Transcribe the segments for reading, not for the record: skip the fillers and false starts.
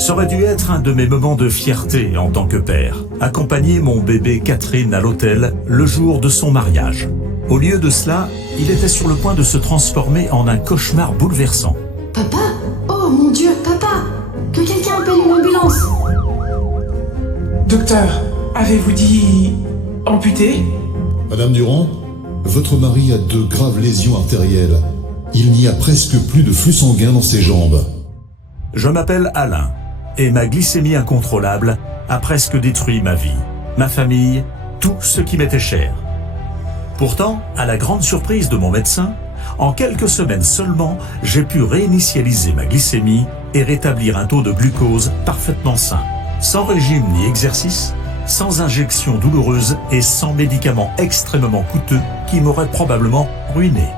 Ça aurait dû être un de mes moments de fierté en tant que père. Accompagner mon bébé Catherine à l'hôtel le jour de son mariage. Au lieu de cela, il était sur le point de se transformer en un cauchemar bouleversant. Papa? Oh mon Dieu, papa! Que quelqu'un appelle une ambulance! Docteur, avez-vous dit amputé? Madame Durand, votre mari a de graves lésions artérielles. Il n'y a presque plus de flux sanguin dans ses jambes. Je m'appelle Alain et ma glycémie incontrôlable a presque détruit ma vie, ma famille, tout ce qui m'était cher. Pourtant, à la grande surprise de mon médecin, en quelques semaines seulement, j'ai pu réinitialiser ma glycémie et rétablir un taux de glucose parfaitement sain, sans régime ni exercice, sans injection douloureuse et sans médicaments extrêmement coûteux qui m'auraient probablement ruiné.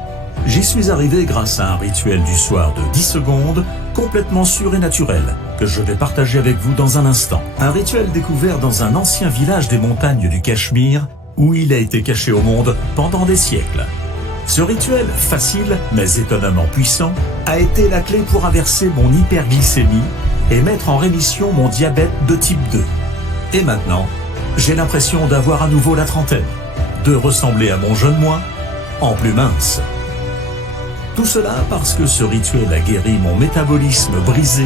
J'y suis arrivé grâce à un rituel du soir de 10 secondes, complètement sûr et naturel, que je vais partager avec vous dans un instant. Un rituel découvert dans un ancien village des montagnes du Cachemire, où il a été caché au monde pendant des siècles. Ce rituel, facile mais étonnamment puissant, a été la clé pour inverser mon hyperglycémie et mettre en rémission mon diabète de type 2. Et maintenant, j'ai l'impression d'avoir à nouveau la trentaine, de ressembler à mon jeune moi, en plus mince. Tout cela parce que ce rituel a guéri mon métabolisme brisé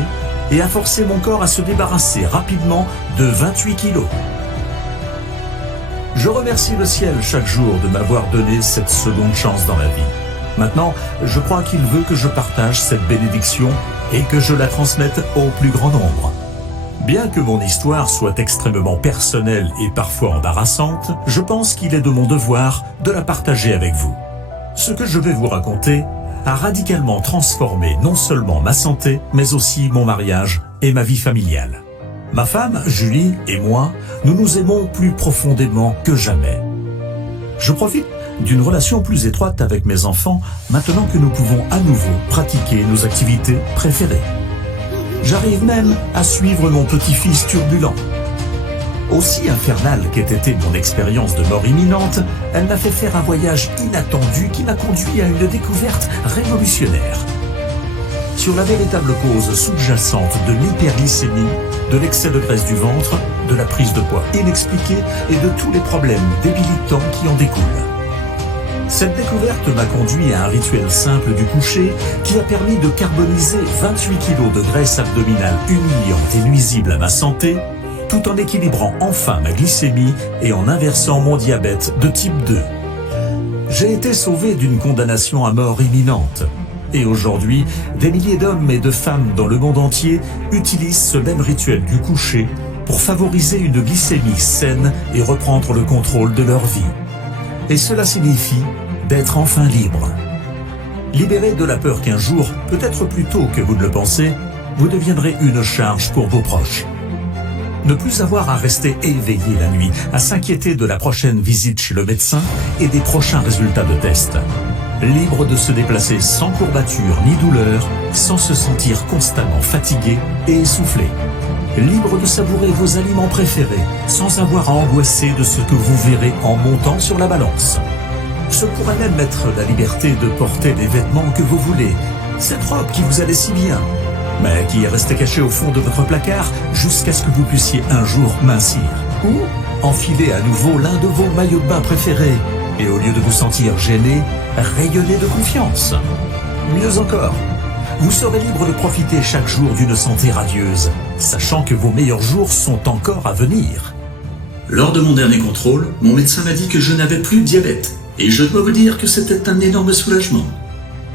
et a forcé mon corps à se débarrasser rapidement de 28 kilos. Je remercie le ciel chaque jour de m'avoir donné cette seconde chance dans la vie. Maintenant, je crois qu'il veut que je partage cette bénédiction et que je la transmette au plus grand nombre. Bien que mon histoire soit extrêmement personnelle et parfois embarrassante, je pense qu'il est de mon devoir de la partager avec vous. Ce que je vais vous raconter a radicalement transformé non seulement ma santé, mais aussi mon mariage et ma vie familiale. Ma femme, Julie, et moi, nous nous aimons plus profondément que jamais. Je profite d'une relation plus étroite avec mes enfants maintenant que nous pouvons à nouveau pratiquer nos activités préférées. J'arrive même à suivre mon petit-fils turbulent. Aussi infernale qu'ait été mon expérience de mort imminente, elle m'a fait faire un voyage inattendu qui m'a conduit à une découverte révolutionnaire. Sur la véritable cause sous-jacente de l'hyperglycémie, de l'excès de graisse du ventre, de la prise de poids inexpliquée et de tous les problèmes débilitants qui en découlent. Cette découverte m'a conduit à un rituel simple du coucher qui a permis de carboniser 28 kg de graisse abdominale humiliante et nuisible à ma santé, tout en équilibrant enfin ma glycémie et en inversant mon diabète de type 2. J'ai été sauvé d'une condamnation à mort imminente. Et aujourd'hui, des milliers d'hommes et de femmes dans le monde entier utilisent ce même rituel du coucher pour favoriser une glycémie saine et reprendre le contrôle de leur vie. Et cela signifie d'être enfin libre. Libéré de la peur qu'un jour, peut-être plus tôt que vous ne le pensez, vous deviendrez une charge pour vos proches. Ne plus avoir à rester éveillé la nuit, à s'inquiéter de la prochaine visite chez le médecin et des prochains résultats de test. Libre de se déplacer sans courbature ni douleur, sans se sentir constamment fatigué et essoufflé. Libre de savourer vos aliments préférés, sans avoir à angoisser de ce que vous verrez en montant sur la balance. Ce pourrait même être la liberté de porter des vêtements que vous voulez, cette robe qui vous allait si bien, mais qui est restée cachée au fond de votre placard jusqu'à ce que vous puissiez un jour mincir. Ou enfiler à nouveau l'un de vos maillots de bain préférés, et au lieu de vous sentir gêné, rayonner de confiance. Mieux encore, vous serez libre de profiter chaque jour d'une santé radieuse, sachant que vos meilleurs jours sont encore à venir. Lors de mon dernier contrôle, mon médecin m'a dit que je n'avais plus de diabète, et je dois vous dire que c'était un énorme soulagement.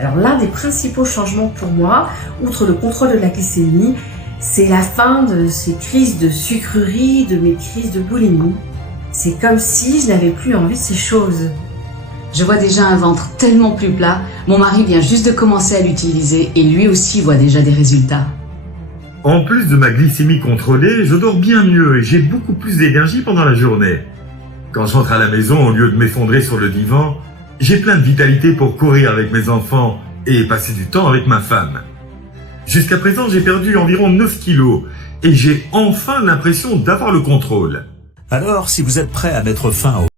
Alors l'un des principaux changements pour moi, outre le contrôle de la glycémie, c'est la fin de ces crises de sucrerie, de mes crises de boulimie. C'est comme si je n'avais plus envie de ces choses. Je vois déjà un ventre tellement plus plat. Mon mari vient juste de commencer à l'utiliser et lui aussi voit déjà des résultats. En plus de ma glycémie contrôlée, je dors bien mieux et j'ai beaucoup plus d'énergie pendant la journée. Quand je rentre à la maison, au lieu de m'effondrer sur le divan, j'ai plein de vitalité pour courir avec mes enfants et passer du temps avec ma femme. Jusqu'à présent, j'ai perdu environ 9 kilos et j'ai enfin l'impression d'avoir le contrôle. Alors, si vous êtes prêt à mettre fin au